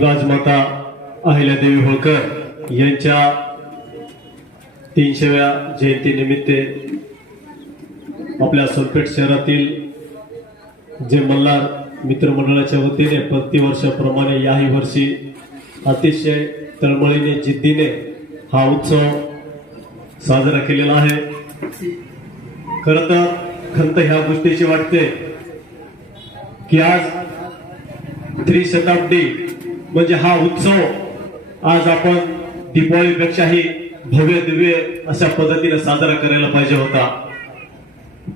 राजमाता अहिल्यादेवी होळकर यांच्या तीनशेव्या जयंतीनिमित्त आपल्या सोनपेठ शहरातील जे मल्हार मित्रमंडळाच्या वतीने प्रतिवर्षाप्रमाणे याही वर्षी अतिशय तळमळीने जिद्दीने हा उत्सव साजरा केलेला आहे. खरं तर खंत ह्या गोष्टीची वाटते की आज त्रिशताब्दी म्हणजे हा उत्सव आज आपण दीपावलीपेक्षाही भव्य दिव्य अशा पद्धतीने साजरा करायला पाहिजे होता.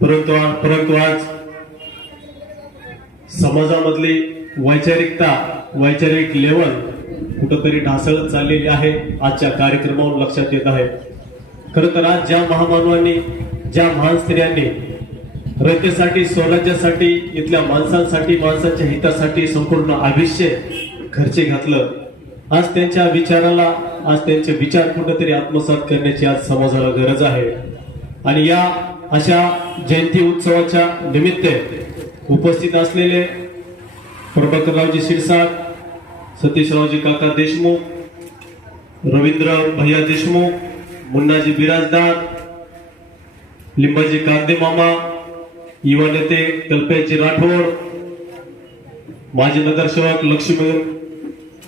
परंतु परंतु आज समाजामधली वैचारिकता वैचारिक लेवल कुठंतरी ढासळत चाललेली आहे. आजच्या कार्यक्रमावरून लक्षात येत आहे. खर तर आज ज्या महामानवांनी ज्या महान स्त्रियांनी रयतेसाठी स्वराज्यासाठी इथल्या माणसांसाठी माणसाच्या हितासाठी संपूर्ण आयुष्य खर्चे घातलं. आज त्यांच्या विचाराला आज त्यांचे विचार कुठेतरी आत्मसात करण्याची आज समाजाला गरज आहे. आणि या अशा जयंती उत्सवाच्या निमित्त उपस्थित असलेले प्रभाकररावजी शिरसाट सतीशरावजी काका देशमुख रवींद्र भैया देशमुख मुन्नाजी बिराजदार लिंबाजी कांदे मामा युवा नेते कल्पेशजी राठोड माजी नगरसेवक लक्ष्मी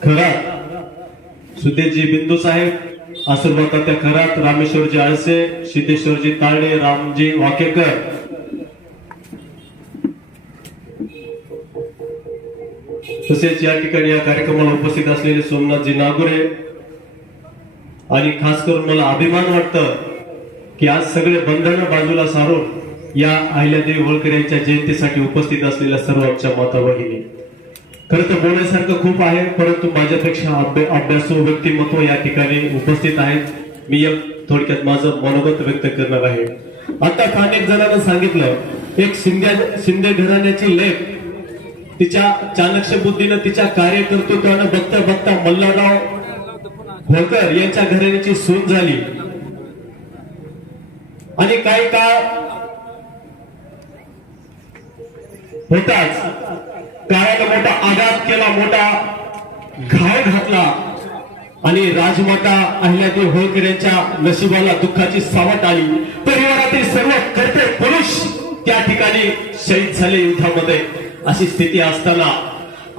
खरात सुदेशजी बिंदू साहेब आशीर्वाद त्या खरात रामेश्वरजी आळसे सिद्धेश्वरजी ताळे रामजी वाकेकर. तसेच या ठिकाणी या कार्यक्रमाला उपस्थित असलेले सोमनाथजी नागुरे. आणि खास करून मला अभिमान वाटतं की आज सगळे बंधनं बाजूला सारून या अहिल्यादेवी होळकर यांच्या जयंतीसाठी उपस्थित असलेल्या सर्व आमच्या माता भगिनी खरं तर बोलण्यासारखं खूप आहे परंतु माझ्यापेक्षा अभ्यासू व्यक्तिमत्व या ठिकाणी उपस्थित आहेत. मी एक थोडक्यात माझं मनोगत व्यक्त करणार आहे. आता अनेक जणांना सांगितलं एक शिंदे शिंदे घराण्याची लेख तिच्या चाणक्य बुद्धीनं तिच्या कार्यकर्तृत्वानं बघता बघता मल्हारराव होळकर यांच्या घराण्याची सून झाली. आणि काही काळ होताच काळानं मोठा आघात केला मोठा घाव घातला. आणि राजमाता अहिल्यादेवी होळकर यांच्या नशिबाला दुःखाची सावट आली. परिवारातील सर्व कर्ते पुरुष त्या ठिकाणी शहीद झाले युद्धामध्ये. अशी स्थिती असताना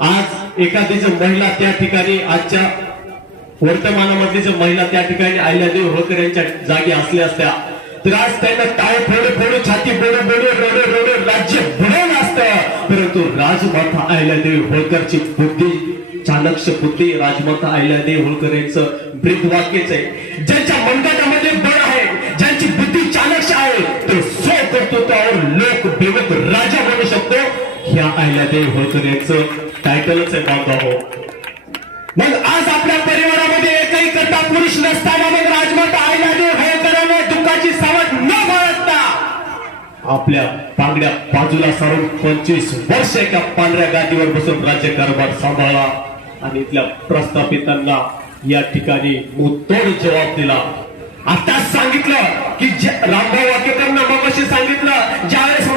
आज एखादी जर महिला त्या ठिकाणी आजच्या वर्तमानामधली जर महिला त्या ठिकाणी अहिल्यादेवी होळकर यांच्या जागी असल्या असत्या तर आज त्यांना टाळ फोडू फोडू छाती बोडू बोडू रोडे रोडे राज्य बुडवलं. असतं. परंतु राजमाता अहिल्यादेवी होळकरची बुद्धी चाणक्य बुद्धी राजमाता अहिल्यादेवी होळकर यांचं ब्रीद वाक्यच आहे. ज्यांच्या मनगटामध्ये बळ आहे ज्यांची बुद्धी चाणक्य आहे तो स्व त्यावर लोक बेवक राजा बनू शकतो. ह्या अहिल्यादेवी होळकर यांचं टायटलच आहे बांधव हो. मग आज आपल्या परिवारामध्ये एकही करता पुरुष नसताना मग राजमाता अहिल्यादेवी आपल्या पांगड्या बाजूला सारून पंचवीस वर्ष एका पांढऱ्या गादीवर बसून राज्यकारभार सांभाळला आणि इथल्या प्रस्थापितांना या ठिकाणी मुतोड जबाब दिला. आता सांगितलं की जे- रामभाऊ वाकेकरांना मग सांगितलं ज्यावेळेस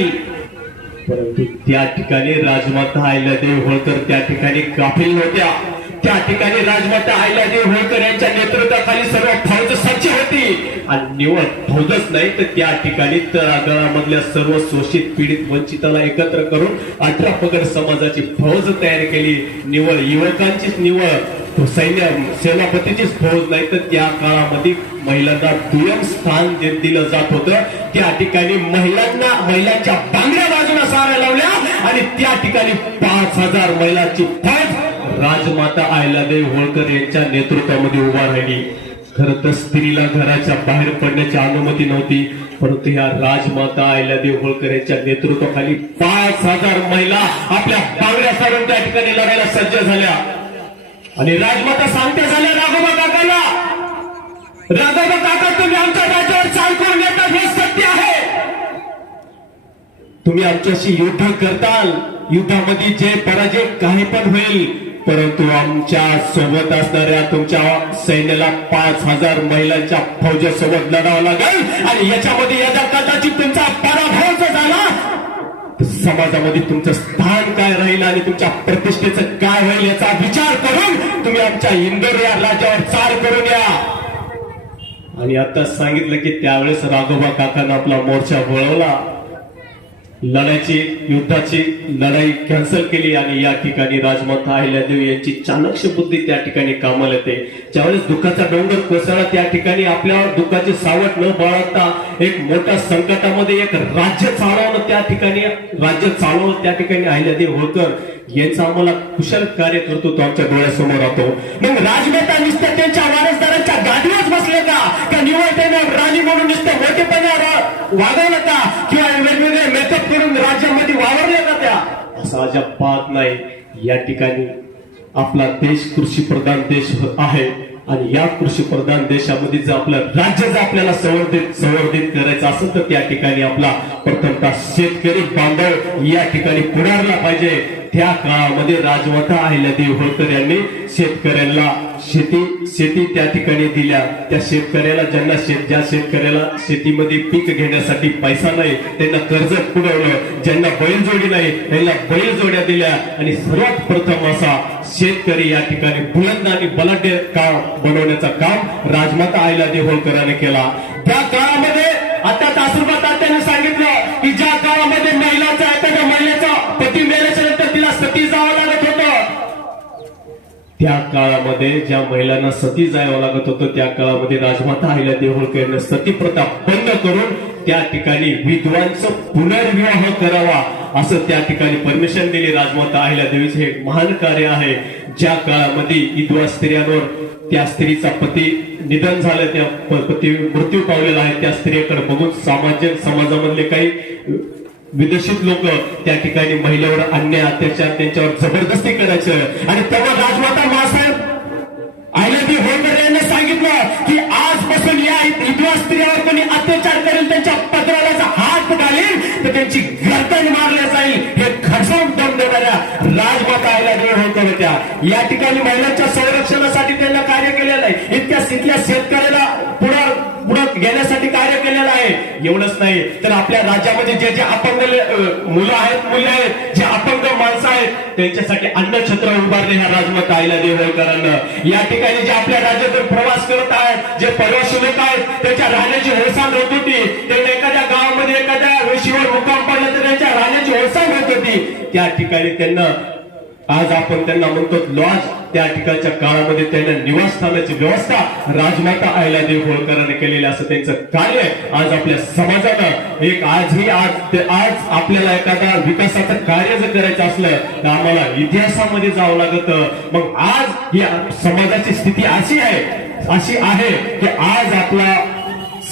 नाही. परंतु त्या ठिकाणी राजमाता अहिल्यादेवी होळकर त्या ठिकाणी काफील नव्हत्या. त्या ठिकाणी राजमाता अहिल्यादेवी होळकर यांच्या नेतृत्वाखाली सर्व फौज सज्ज होती. आणि निवड फौजच नाही तर त्या ठिकाणी तळागाळामधल्या सर्व शोषित पीडित वंचिताला एकत्र करून अठरा पगड समाजाची फौज तयार केली. निवड युवकांचीच निवड. सैन्य सेनापतीचीच फौज नाही तर त्या काळामध्ये महिलांना दुय्यम स्थान जे दिलं जात होतं त्या ठिकाणी महिलांना महिलांच्या बांगड्या बाजूला साऱ्या लावल्या आणि त्या ठिकाणी पाच हजार महिलांची फौज राजमाता आयलादेवी होळकर यांच्या नेतृत्वामध्ये उभा राहिली. खर तर स्त्रीला घराच्या बाहेर पडण्याची अनुमती नव्हती परंतु ह्या राजमाता अहिल्यादेव होळकर यांच्या नेतृत्वाखाली पाच हजार महिला आपल्या बांगड्या सारून त्या ठिकाणी लढायला सज्ज झाल्या. आणि राजमाता सांगते झाल्या राघोबा काकाला. राघोबा काका तुम्ही आमच्या राज्यावर चाल करून येतात हे सत्य आहे. तुम्ही आमच्याशी युद्ध करताल. युद्धामध्ये जे पराजय काही पण होईल परंतु आमच्यासोबत असणाऱ्या तुमच्या सैन्याला पाच हजार महिलांच्या फौजेसोबत लढावं लागेल. आणि याच्यामध्ये यदा कदाचित तुमचा पराभव झाला समाजामध्ये तुमचं स्थान काय राहील आणि तुमच्या प्रतिष्ठेचं काय होईल याचा विचार करून तुम्ही आमच्या इंदोर या राज्यावर चाल करून या. आणि आता सांगितलं की त्यावेळेस राघोबा काकांना आपला मोर्चा वळवला. लढायची युद्धाची लढाई कॅन्सल केली आणि या ठिकाणी राजमाता अहिल्यादेवी यांची चाणक्य बुद्धी त्या ठिकाणी कामाला येते. ज्यावेळेस दुःखाचा डोंगर कोसळला त्या ठिकाणी आपल्यावर दुःखाची सावट न बाळगता एक मोठ्या संकटामध्ये एक राज्य चालवणं त्या ठिकाणी राज्य चालवणं त्या ठिकाणी अहिल्यादेवी होळकर यांचा आम्हाला कुशल कार्य करतो तो आमच्या डोळ्यासमोर राहतो. मग राजमाता नुसतं त्यांच्या त्याच्या गाडीवरच बसले का? का निवड त्याने राणी म्हणून नुसतं मोठेपणा वागवलं का? किंवा वेगवेगळे मेकअप करून राज्यामध्ये वावरले का त्या? असा अजिबात नाही. या ठिकाणी आपला देश कृषी प्रधान देश हो- आहे. आणि या कृषी प्रधान देशामध्ये जर आपलं राज्य जर आपल्याला संवर्धित संवर्धित करायचं असेल तर त्या ठिकाणी आपला प्रथमतः शेतकरी बांधव या ठिकाणी पुढारला पाहिजे. त्या काळामध्ये राजवटा अहिल्यादेवी होळकर यांनी शेतकऱ्यांना शेती शेती त्या ठिकाणी दिल्या. त्या शेतकऱ्याला ज्यांना शेत ज्या शेतकऱ्याला शेतीमध्ये पीक घेण्यासाठी पैसा नाही त्यांना कर्ज पुरवलं. ज्यांना बैलजोडी नाही त्यांना बैलजोड्या दिल्या. आणि सर्वात प्रथम असा शेतकरी या ठिकाणी बुलंद आणि बलाढ्य काम बनवण्याचा काम राजमाता आईला होळकरांनी केला. त्या काळामध्ये आता त्या काळामध्ये ज्या महिलांना सती जावं लागत होतं त्या काळामध्ये राजमाता आईला होळकर यांनी सती प्रथा बंद करून त्या ठिकाणी विधवांचं पुनर्विवाह करावा असं त्या ठिकाणी परमिशन दिली राजमाता अहिल्यादेवीचे हे महान कार्य आहे. ज्या काळामध्ये विधवा स्त्रियांवर त्या स्त्रीचा पती निधन झालं त्या पती मृत्यू पावलेला आहे त्या स्त्रीकडे बघून सामाजिक समाजामधले काही विदेशित लोक त्या ठिकाणी महिलेवर अन्याय अत्याचार त्यांच्यावर जबरदस्ती करायचं. आणि तेव्हा राजमाता मासाहेब आयलबी होळकर यांनी सांगितलं की आजपासून या विधवा स्त्रियावर कोणी अत्याचार करेल त्यांच्या पत्राचा हात घालेल तर त्यांची गर्दन मारल्या जाईल. हे खडसावून दम देणाऱ्या राजमाता आयलबी होळकर होत्या. या ठिकाणी महिलांच्या संरक्षणासाठी त्यांना कार्य केलेलं आहे. इतक्या इथल्या शेतकऱ्याला पुढं पुढं घेण्यासाठी एवढंच नाही. तर आपल्या राज्यामध्ये जे जे अपंग मुलं आहेत मुली आहेत जे अपंग माणसं आहेत त्यांच्यासाठी अन्नछत्र उभारले ह्या राजमत आईला देवळकरांना. या ठिकाणी जे आपल्या राज्यातून प्रवास करत आहेत जे प्रवासी लोक आहेत त्यांच्या राहण्याची होळसांग होत होती. त्यांना एखाद्या गावामध्ये एखाद्या वेशीवर मुक्काम पडला तर त्यांच्या राहण्याची होळसांग होत होती. त्या ठिकाणी त्यांना आज आपण त्यांना म्हणतो लॉज त्या ठिकाणच्या काळामध्ये त्यांना निवासस्थानाची व्यवस्था राजमाता देव होळकरांनी केलेली असं त्यांचं कार्य आज आपल्या समाजानं एक आजही आज ते आज आपल्याला एखादा विकासाचं कार्य जर करायचं असलं तर आम्हाला इतिहासामध्ये जावं लागत. मग आज ही समाजाची स्थिती अशी आहे अशी आहे की आज आपला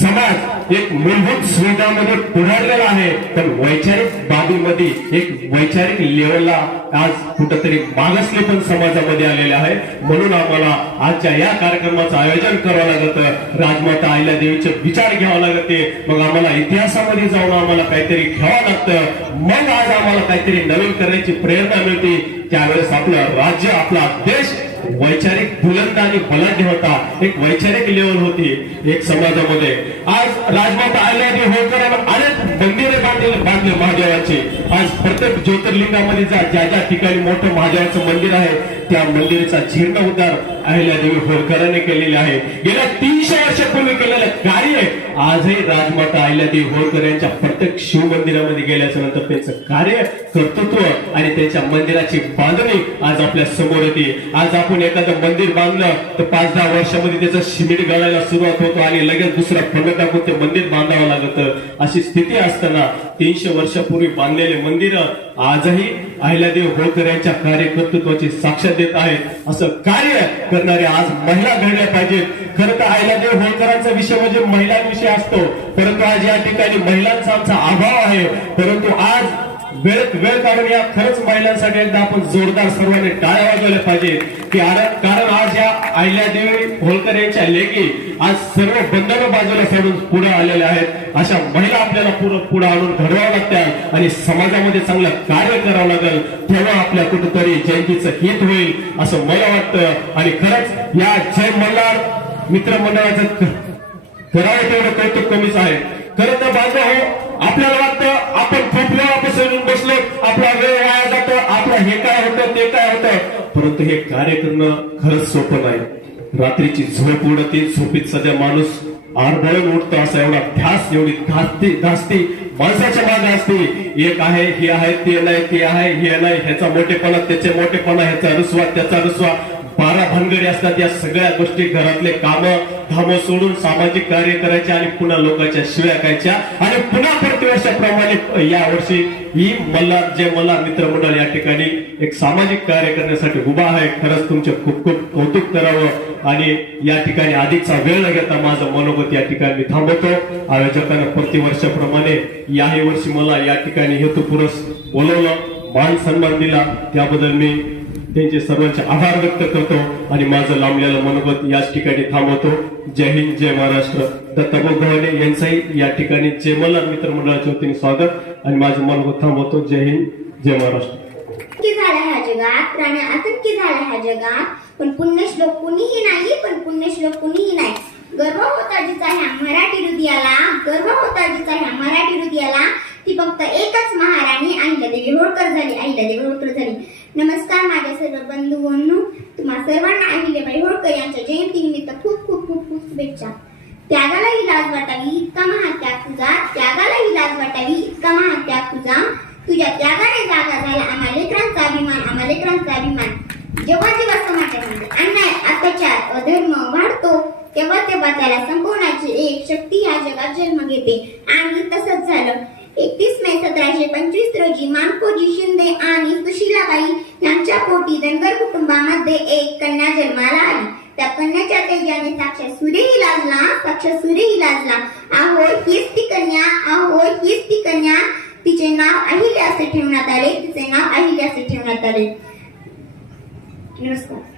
समाज एक मूलभूत सुविधामध्ये पुढारलेला आहे. तर वैचारिक बाबीमध्ये एक वैचारिक लेवलला आज कुठंतरी मागासले पण समाजामध्ये आलेले आहे. म्हणून आम्हाला आजच्या या कार्यक्रमाचं आयोजन करावं लागतं. राजमाता आईला देवीचे विचार घ्यावं लागते. मग आम्हाला इतिहासामध्ये जाऊन आम्हाला काहीतरी घ्यावं लागतं. मग आज आम्हाला काहीतरी नवीन करण्याची प्रेरणा मिळते. त्यावेळेस आपलं राज्य आपला देश वैचारिक बुलंद आणि बलाढ्य होता. एक वैचारिक लेवल होती एक समाजामध्ये. आज राजमाता अहिल्यादेवी होळकर अनेक मंदिरे बांधले बांधले महादेवाचे. आज प्रत्येक ज्योतिर्लिंगामध्ये जा ज्या ज्या ठिकाणी मोठं महादेवाचं मंदिर आहे त्या मंदिराचा जीर्णोद्धार अहिल्यादेवी होळकरांनी केलेले आहे. गेल्या तीनशे वर्षापूर्वी केलेलं कार्य आजही राजमाता अहिल्यादेवी होळकर यांच्या प्रत्येक शिव मंदिरामध्ये गेल्याच्यानंतर त्यांचं कार्य कर्तृत्व आणि त्यांच्या मंदिराची बांधणी आज आपल्यासमोर येते. आज आपण एखादं मंदिर बांधलं तर पाच दहा वर्षामध्ये त्याचं शिमिट गळायला सुरुवात होतो आणि लगेच दुसरा फंड टाकून ते मंदिर बांधावं लागतं. अशी स्थिती असताना तीनशे वर्षापूर्वी बांधलेले मंदिर आजही अहिल्यादेव होळकर यांच्या कार्यकर्तृत्वाची साक्ष देत आहेत. असं कार्य करणारे आज महिला घडल्या पाहिजेत. खरं तर अहिल्यादेव होळकरांचा विषय म्हणजे महिलांविषयी असतो. परंतु आज या ठिकाणी महिलांचा आमचा अभाव आहे. परंतु आज वेळ वेळ काढून या खरंच महिलांसाठी एकदा आपण जोरदार सर्वांनी टाळ्या वाजवल्या पाहिजे की कारण आज या अहिल्यादेवी होळकर यांच्या लेखी आज सर्व बंधनं बाजूला सोडून पुढे आलेल्या आहेत. अशा महिला आपल्याला पुढे पुढे आणून घडवावं लागतात आणि समाजामध्ये चांगलं कार्य करावं लागेल. तेव्हा आपल्या कुठेतरी जयंतीचं हित होईल असं मला वाटतं. आणि खरंच या जय मल्हार मित्रमंडळाचं करावं तेवढं कौतुक कमीच आहे. खरं तर बाजू हो आपल्याला वाटतं आपण खूप बसलो आपला वेळ वाया जातो आपलं हे काय होतं ते काय होतं. परंतु हे कार्य करणं खरंच सोपं नाही. रात्रीची झोप उडते झोपीत सध्या माणूस आरबळून उठतो असा एवढा ध्यास एवढी धास्ती धास्ती माणसाच्या मागे असते. एक आहे हे आहे ते नाही ते आहे हे नाही ह्याचा मोठेपणा त्याचे मोठेपणा ह्याचा रुसवा त्याचा रुसवा. बारा भानगडी असतात या सगळ्या गोष्टी घरातले काम धाम सोडून सामाजिक कार्य करायचे आणि पुन्हा लोकांच्या शिव्या खायच्या. आणि पुन्हा प्रतिवर्षाप्रमाणे या वर्षी ही मला जे मला मित्रमंडळ या ठिकाणी एक सामाजिक कार्य करण्यासाठी उभा आहे खरंच तुमचे खूप खूप कौतुक करावं. आणि या ठिकाणी आधीचा वेळ न घेता माझं मनोगत या ठिकाणी थांबवतो. आयोजकांना प्रतिवर्षाप्रमाणे याही वर्षी मला या ठिकाणी हेतुपुरस बोलवलं मान सन्मान दिला. त्याबद्दल मी त्यांचे सर्वांचे आभार व्यक्त करतो आणि माझं लांबलेलं मनोगत याच ठिकाणी थांबवतो. जय हिंद जय महाराष्ट्र. दत्ताभाऊ गव्हाणे यांचंही या ठिकाणी जय मल्हार मित्रमंडळाच्या वतीने स्वागत आणि माझं मनोगत थांबवतो. जय हिंद जय महाराष्ट्र. की झाला ह्या जगात? प्राणी आतंकी झाला ह्या जगात? पण पुण्यश्लोक कुणीही नाही पण पुण्यश्लोक कुणीही नाही. गर्व होता जिचा ह्या मराठी हृदयाला गर्व होता जिचा ह्या मराठी हृदयाला. ती फक्त एकच महाराणी अहिल्यादेवी होळकर झाली अहिल्यादेवी होळकर झाली. नमस्कार माझ्या सर्व बंधू बंधू तुम्हा सर्वांना अहिल्याबाई होळकर यांच्या जयंती निमित्त खूप खूप खूप खूप शुभेच्छा. त्यागाला ही लाज वाटावी इतका महात्याग तुझा. त्यागाला ही लाज वाटावी इतका महात्याग तुझा. तुझ्या त्यागाने जागा झाला आम्हा लेकरांचा अभिमान आम्हा लेकरांचा अभिमान. जेव्हा जेव्हा समाजामध्ये अन्याय अत्याचार अधर्म वाढतो तेव्हा तेव्हा त्याला संपवण्याची एक शक्ती या जगात जन्म घेते. आणि तसंच झालं. एकतीस मे सतराशे पंचवीस रोजी मानकोजी शिंदे आणि सुशीलाबाई यांच्या पोटी धनगर कुटुंबामध्ये एक कन्या जन्माला आली. त्या कन्याच्या तेजाने साक्षात सूर्य इलाजला साक्षात सूर्य इलाजला. आहो हीच ती कन्या आहो हीच ती कन्या. तिचे नाव अहिल्या असे ठेवण्यात आले तिचे नाव अहिल्या असे ठेवण्यात आले. नमस्कार.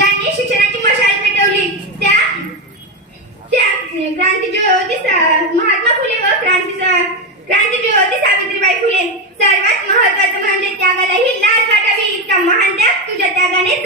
ज्यांनी शिक्षणाची मशाल पेटवली त्या त्या क्रांतीज्योती महात्मा फुले व क्रांती क्रांतीज्योती सावित्रीबाई फुले. सर्वात महत्वाचं म्हणजे त्यागाला ही लाज वाटावी इतका महान त्याग. तुझ्या त्यागाने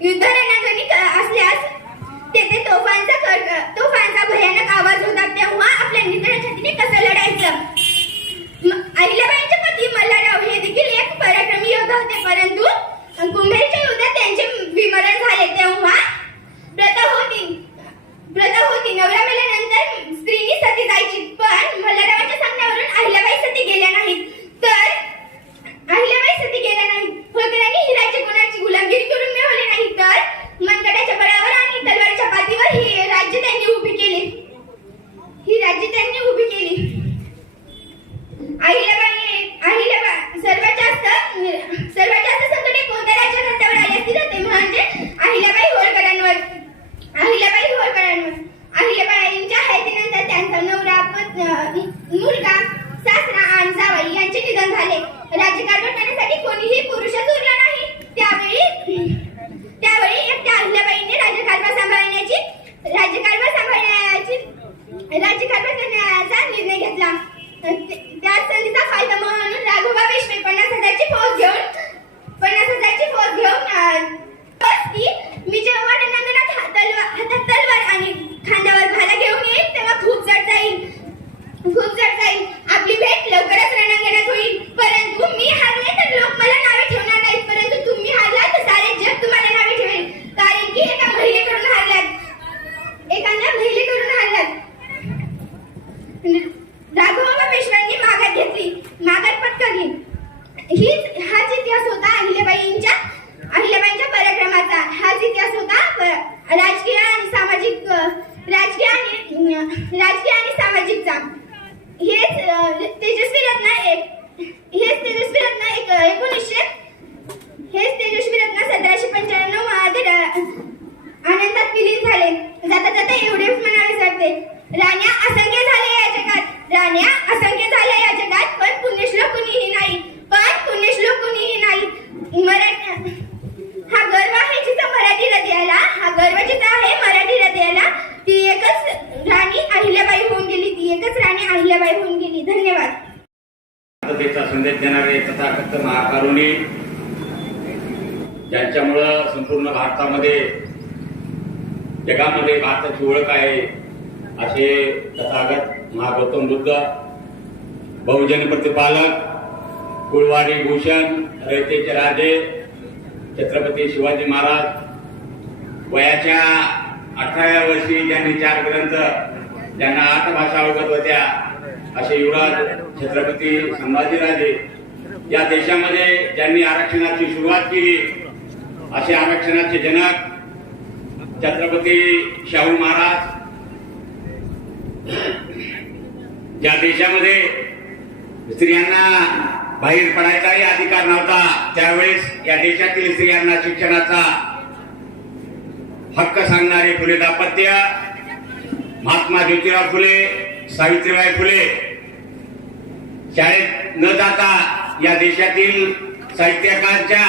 करायचं युद्ध रणांगणी क- असल्यास तेथे तोफांचा कर तोफांचा भयानक आवाज होता तेव्हा आपल्या निधन छातीने कसं लढायचं म- अहिल्याबाईंचे पती मल्हारराव हे देखील एक पराक्रमी योद्धा होते परंतु कुंभेरीच्या युद्धात त्यांचे विमरण झाले तेव्हा प्रथा होती प्रथा होती नवरा मेल्यानंतर स्त्रीनी सती जायची पण मल्हाररावांच्या सांगण्यावरून अहिल्याबाई सती गेल्या नाहीत तर अहिल्याबाई सती गेल्या नाहीत होळकरांनी ही राज्य कोणाची गुलामगिरी करून मिळवली नाही तर मनगटाच्या बळावर आणि तलवारीच्या पाठीवर ही राज्य त्यांनी उभी केली ही राज्य त्यांनी उभी केली अहिल्याबाई अहिल्याबाई सर्वात जास्त सर्वात जास्त संकटे कोणत्या राज्यकर्त्यावर आली असती तर ते म्हणजे अहिल्याबाई होळकरांवर अहिल्याबाई होळकरांवर अहिल्याबाईंच्या हयतीनंतर त्यांचा नवरा पत- अं, मुलगा सासरा आणि जावई यांचे निधन झाले राज्यकारभार करण्यासाठी कोणीही पुरुषच उरला नाही त्यावेळी त्यावेळी एकट्या अहिल्याबाईंनी राज्यकारभार सांभाळण्याची राज्यकारभार सांभाळण्याची राज्यकारभार करण्याचा निर्णय घेतला ते- त्या संधीचा फायदा म्हणून राघोबा पेशवे पन्नास हजारची फौज घेऊन पन्नास हजारची फौज घेऊन अं, बस ती मी जेव्हा रणांगणात हात- तलवार हातात तलवार आणि खांद्यावर भाला घेऊन येईल तेव्हा खूप जड जाईल खूप जड जाईल आपली भेट लवकरच रणांगणात होईल परंतु मी हारले तर लोक मला नावे ठेवणार नाहीत परंतु तुम्ही हारला तर सारे जग तुम्हाला नावे ठेवेल कारण की एका महिलेकडून हारलात एकांना महिलेकडून हारलात राघवाबा पेशव्यांनी माघार घेतली माघार पत्करली हीच हाच इतिहास होता अहिल्याबाईंच्या अहिल्याबाईंच्या पराक्रमाचा हाच इतिहास होता प- राजकीय आणि सामाजिक अ, राजकीय आणि अ, राजकीय आणि सामाजिकचा हेच अ, तेजस्वी रत्न एक. हेच तेजस्वी रत्न एक एकोणीसशे. हेच तेजस्वी रत्न सतराशे पंच्याण्णवमध्ये आनंदात विलीन झाले. जाता जाता एवढेच म्हणावे वाटते राण्या असंख्य झाल्या या जगात राण्या असंख्य झाल्या या जगात पण पुण्यश्लोक कुणीही नाही. पण पुण्यश्लोक कुणीही नाही. मराठी हा गर्व आहे जिचा मराठी हृदयाला हा गर्व जिचा आहे मराठी हृदयाला ती एकच राणी अहिल्याबाई होऊन गेली ती एकच राणी अहिल्याबाई होऊन गेली धन्यवाद शांततेचा संदेश देणारे तथाकथ महाकारुणी ज्यांच्यामुळं संपूर्ण भारतामध्ये जगामध्ये भारताची ओळख आहे असे तथागत महागौतम बुद्ध बहुजन प्रतिपालक कुळवाडी भूषण रयतेचे राजे छत्रपती शिवाजी महाराज. वयाच्या अठराव्या वर्षी ज्यांनी चार ग्रंथ ज्यांना आठ भाषा अवगत होत्या असे युवराज छत्रपती संभाजीराजे या देशामध्ये ज्यांनी आरक्षणाची सुरुवात केली असे आरक्षणाचे जनक छत्रपती शाहू महाराज ज्या देशामध्ये स्त्रियांना बाहेर पडायचाही अधिकार नव्हता त्यावेळेस या देशातील स्त्रियांना शिक्षणाचा हक्क सांगणारे फुले दाम्पत्य महात्मा ज्योतिराव फुले सावित्रीबाई फुले शाळेत न जाता या देशातील साहित्यकांच्या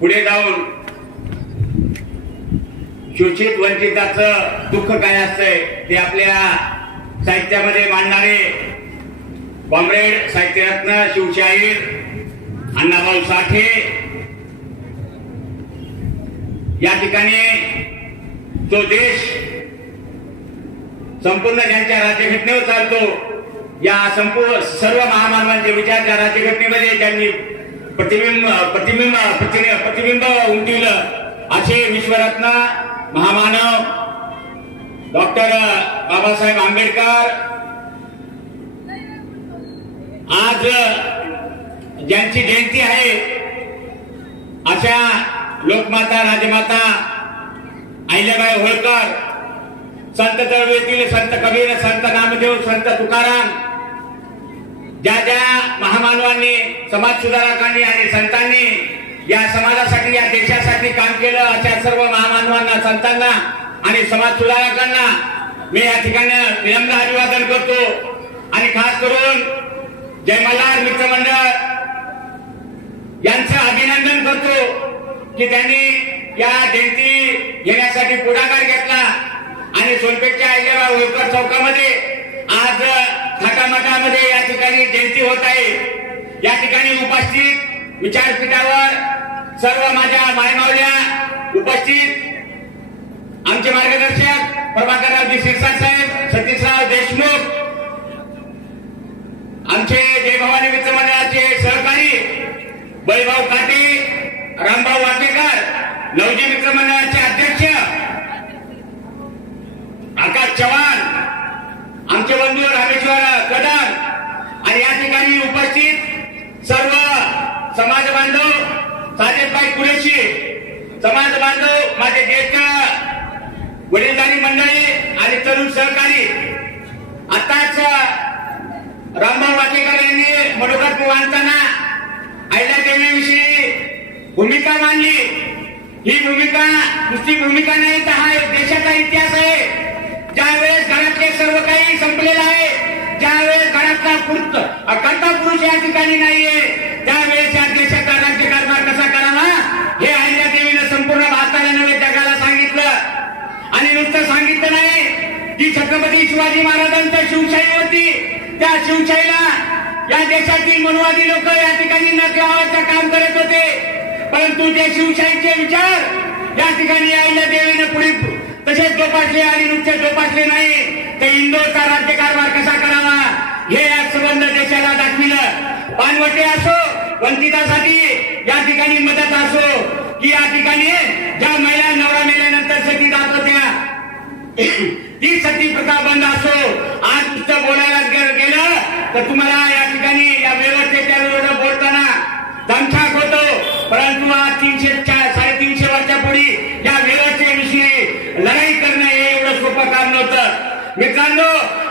पुढे जाऊन शोषित वंचिताचं दुःख काय असतंय ते आपल्या साहित्यामध्ये मांडणारे कॉम्रेड साहित्यरत्न शिवशाहीर अण्णाभाऊ साठे. या ठिकाणी तो देश संपूर्ण ज्यांच्या राज्यघटनेवर चालतो या संपूर्ण सर्व महामानवांचे विचार त्या राज्यघटनेमध्ये ज्यांनी प्रतिबिंब प्रतिबिंब प्रतिबिंब उमटविलं असे विश्वरत्न महामानव डॉक्टर बाबासाहेब आंबेडकर. आज ज्यांची जयंती आहे अशा लोकमाता राजमाता अहिल्याबाई होळकर संत चळवळीतील संत कबीर संत नामदेव संत तुकाराम ज्या ज्या महामानवांनी समाज सुधारकांनी आणि संतांनी या समाजासाठी या देशासाठी काम केलं अशा सर्व महामानवांना संतांना आणि समाज सुधारकांना मी या ठिकाणी विनम्र अभिवादन करतो. आणि खास करून जय मल्हार मित्रमंडळ यांचं अभिनंदन करतो की त्यांनी या जयंती घेण्यासाठी पुढाकार घेतला. आणि सोनपेठच्या अहिल्याबाई होळकर चौकामध्ये आज थाटामाटामध्ये या ठिकाणी जयंती होत आहे. या ठिकाणी उपस्थित विचारपीठावर सर्व माझ्या मायमावल्या उपस्थित आमचे मार्गदर्शक प्रभाकररावजी शिरसाट साहेब सतीशराव देशमुख आमचे जय भवानी मित्र मंडळाचे सहकारी बळीभाऊ काटे रामभाऊ वाटेकर लवजी मित्र मंडळाचे अध्यक्ष आकाश चव्हाण आमचे बंधू रामेश्वर कदम आणि या ठिकाणी उपस्थित सर्व समाज बांधव साजेबाई कुरेशी समाज बांधव माझे ज्येष्ठ वडीलधारी मंडळी आणि तरुण सहकारी आताच रामभाऊ वाटेकर यांनी मनोगत मांडताना आयला देवीविषयी भूमिका मांडली. ही भूमिका नुसती भूमिका नाही तर हा देशाचा इतिहास आहे. ज्यावेळेस वेळेस सर्व काही संपलेलं आहे. ज्यावेळेस घरातला पुरुष करता पुरुष या ठिकाणी नाहीये त्यावेळेस या देशाचा राज्यकारभार कसा करावा हे अहिल्या देवीनं संपूर्ण भारताला नव्हे जगाला सांगितलं. आणि नुसतं सांगितलं नाही की छत्रपती शिवाजी महाराजांच्या शिवशाही होती. त्या शिवशाहीला या देशातील मनुवादी लोक या ठिकाणी नक लावायचं काम करत होते. परंतु ते शिवशाहीचे विचार या ठिकाणी आईला देवीने पुढे तसेच जोपासले आणि नुसते जोपासले नाही ते इंदोरचा राज्यकारभार कसा करावा? हे या संबंध देशाला दाखविलं. पानवटे असो वंचितासाठी या ठिकाणी मदत असो की या ठिकाणी ज्या महिला नवरा मेल्यानंतर सती जात होत्या ती सती प्रथा बंद असो. आज तुझं बोलायला गेलं तर तुम्हाला या ठिकाणी या व्यवस्थेच्या विरोधात बोलताना दमछाक होतो. परंतु आज तीनशे चा- साडेतीनशे वर्षा पुढे या व्यवस्थेविषयी लढाई करणं हे एवढं सोपं काम नव्हतं मित्रांनो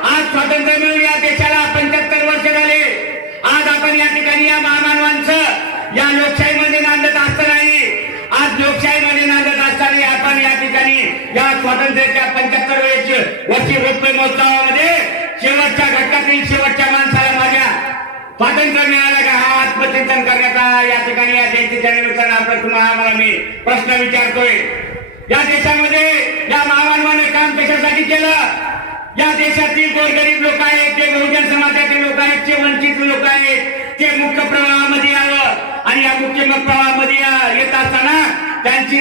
आज स्वातंत्र्य मिळून या देशाला पंच्याहत्तर वर्ष झाले आज आपण या ठिकाणी या महामानवांचं या लोकशाहीमध्ये नांदत असतानाही आज लोकशाहीमध्ये नांदत असताना आपण या ठिकाणी या स्वातंत्र्याच्या पंच्याहत्तर वर्षी रोपे महोत्सवामध्ये शेवटच्या घटकातील शेवटच्या माणसाला माझ्या स्वातंत्र्य मिळालं का? हा आत्मचिंतन करण्याचा या ठिकाणी या जयंतीच्या निमित्तानं तुम्हाला मी प्रश्न विचारतोय. या देशामध्ये या महामानवाने काम कशासाठी केलं? या देशातील गोरगरीब लोक आहेत जे बहुजन समाजाचे लोक आहेत जे वंचित लोक आहेत ते मुख्य प्रवाहामध्ये यावं आणि या मुख्य प्रवाहामध्ये येत असताना त्यांची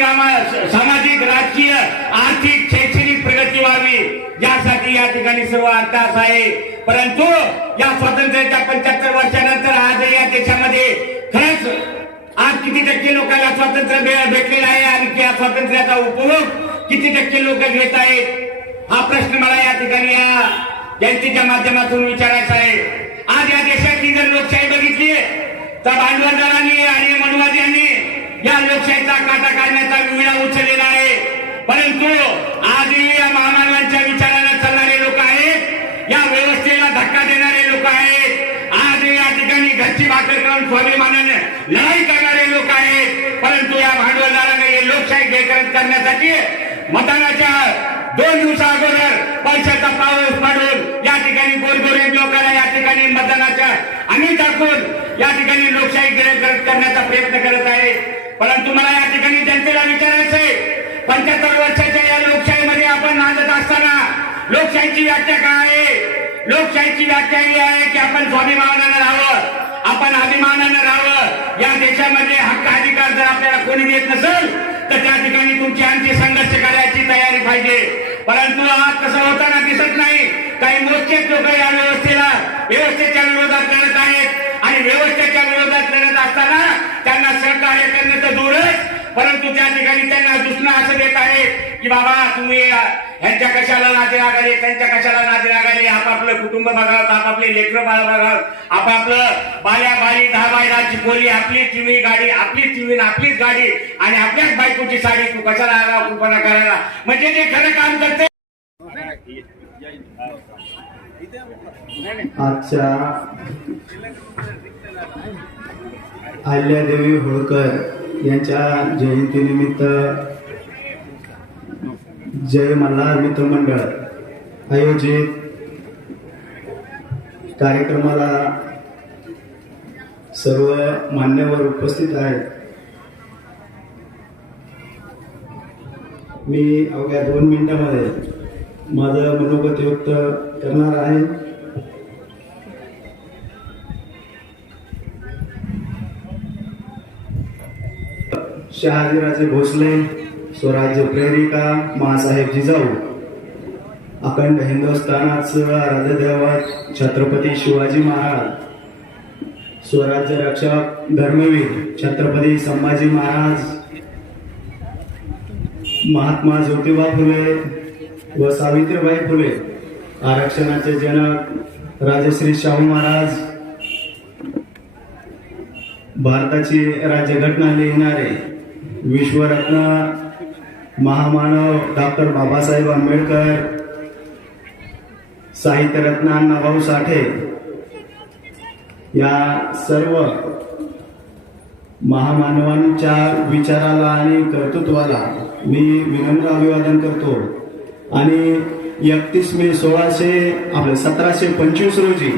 सामाजिक राजकीय आर्थिक शैक्षणिक प्रगती व्हावी. यासाठी या ठिकाणी सर्व अर्थास आहे. परंतु या स्वातंत्र्याच्या पंच्याहत्तर वर्षानंतर आज या देशामध्ये खरंच आज किती टक्के लोकांना स्वातंत्र्य भेटलेलं आहे आणि त्या स्वातंत्र्याचा उपभोग किती टक्के लोक घेत आहेत? हा प्रश्न मला या ठिकाणी या जयंतीच्या माध्यमातून विचारायचा आहे. आज या देशाची जर लोकशाही बघितली तर भांडवलदारांनी आणि मनुवाद्यांनी या लोकशाहीचा काटा काढण्याचा विळा उचललेला आहे. परंतु आजही या महामानवांच्या विचाराने चालणारे लोक आहेत. या व्यवस्थेला धक्का देणारे लोक आहेत. आज या ठिकाणी घरची भाकर करून स्वाभिमानाने लढाई करणारे लोक आहेत. परंतु या भांडवलदाराने हे लोकशाही करण्यासाठी मतदानाच्या दोन दिवसा अगोदर पैशाचा पाऊस पाडून या ठिकाणी गोरगरीब लोकांना या ठिकाणी मतदानाच्या आम्ही दाखवून या ठिकाणी लोकशाही बेकरत करण्याचा प्रयत्न करत आहे. परंतु मला या ठिकाणी जनतेला विचारायचं आहे. पंच्याहत्तर वर्षाच्या या लोकशाहीमध्ये आपण नांदत असताना लोकशाहीची व्याख्या काय आहे? लोकशाहीची व्याख्या ही आहे की आपण स्वाभिमानानं राहावं आपण अभिमानानं राहावं. या देशामध्ये हक्क अधिकार जर आपल्याला कोणी देत नसेल तर त्या ठिकाणी तुमची आणखी संघर्ष करायची तयारी पाहिजे. परंतु आज कसं होताना दिसत नाही. काही मोजकेच लोक या व्यवस्थेला व्यवस्थेच्या विरोधात करत आहेत आणि व्यवस्थेच्या विरोधात लढत असताना त्यांना सहकार्य करण्याचं दूरच परंतु त्या ठिकाणी त्यांना दुसणं असं देत आहे की बाबा तुम्ही ह्यांच्या कशाला नाते लागाले त्यांच्या कशाला नाते लागाले आपापलं कुटुंब बघावत आपापले लेकर बाळ बघावं. आपापलं बाल्या बाई दहा बायलाची बोली आपली टीव्ही गाडी आपली टीव्ही आपलीच गाडी आणि आपल्याच बायकोची साडी तू कशाला आला कुपणा करायला? म्हणजे जे खरं काम करते आजच्या अहिल्यादेवी होळकर यांच्या जयंतीनिमित्त जय मल्हार मित्रमंडळ आयोजित कार्यक्रमाला सर्व मान्यवर उपस्थित आहेत. मी अवघ्या दोन मिनिटांमध्ये माझं मनोगत व्यक्त करणार आहे. शहाजीराजे भोसले स्वराज्य प्रेरिका मासाहेब जिजाऊ. अखंड हिंदुस्थानाचं राजदैवत छत्रपती शिवाजी महाराज. स्वराज्य रक्षक धर्मवीर छत्रपती संभाजी महाराज. महात्मा ज्योतिबा फुले व सावित्रीबाई फुले आरक्षणाचे जनक राजश्री शाहू महाराज. भारताची राज्यघटना लिहिणारे विश्वरत्न महामानव डॉक्टर बाबासाहेब आंबेडकर साहित्यरत्न अण्णाभाऊ साठे या सर्व महामानवांच्या विचाराला आणि कर्तृत्वाला मी विनम्र अभिवादन करतो. आणि एकतीस मे सोळाशे आपलं सतराशे पंचवीस रोजी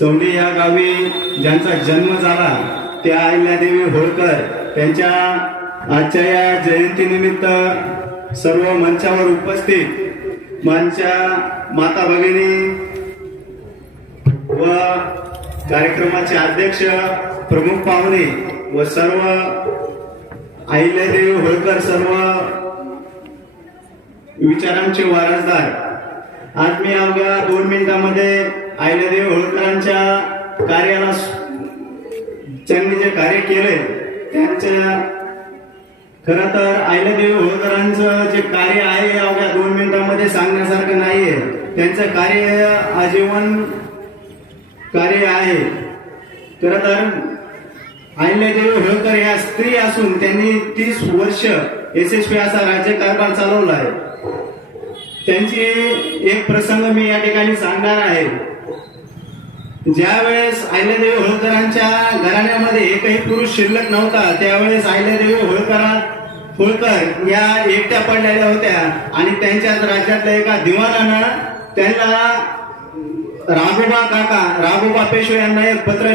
चौंडी या गावी ज्यांचा जन्म झाला त्या अहिल्यादेवी होळकर त्यांच्या आजच्या या जयंतीनिमित्त सर्व मंचावर उपस्थित मंचा माता भगिनी व कार्यक्रमाचे अध्यक्ष प्रमुख पाहुणे व सर्व अहिल्यादेवी होळकर सर्व विचारांचे वारसदार. आज मी अवघ्या दोन मिनिटांमध्ये अहिल्यादेवी होळकरांच्या कार्याला त्यांनी जे कार्य केले. त्यांच्या खर तर अहिल्यादेवी होळकरांचं जे कार्य आहे अवघ्या दोन मिनिटांमध्ये सांगण्यासारखं नाहीये. त्यांचं कार्य आजीवन कार्य आहे. खर तर अहिल्यादेवी होळकर या स्त्री असून त्यांनी तीस वर्ष यशस्वी असा राज्यकारभार चालवला आहे. त्यांची एक प्रसंग मी या ठिकाणी सांगणार आहे. ज्या वेळेस होळकरांच्या घराण्यामध्ये एकही पुरुष शिल्लक नव्हता त्यावेळेस अहिल्यादेवी होळकरात होळकर या एकट्या पडलेल्या होत्या आणि त्यांच्याच राज्यातल्या एका दिवाणानं त्यांना राघोबा काका राघोबा पेशवे यांना एक पत्र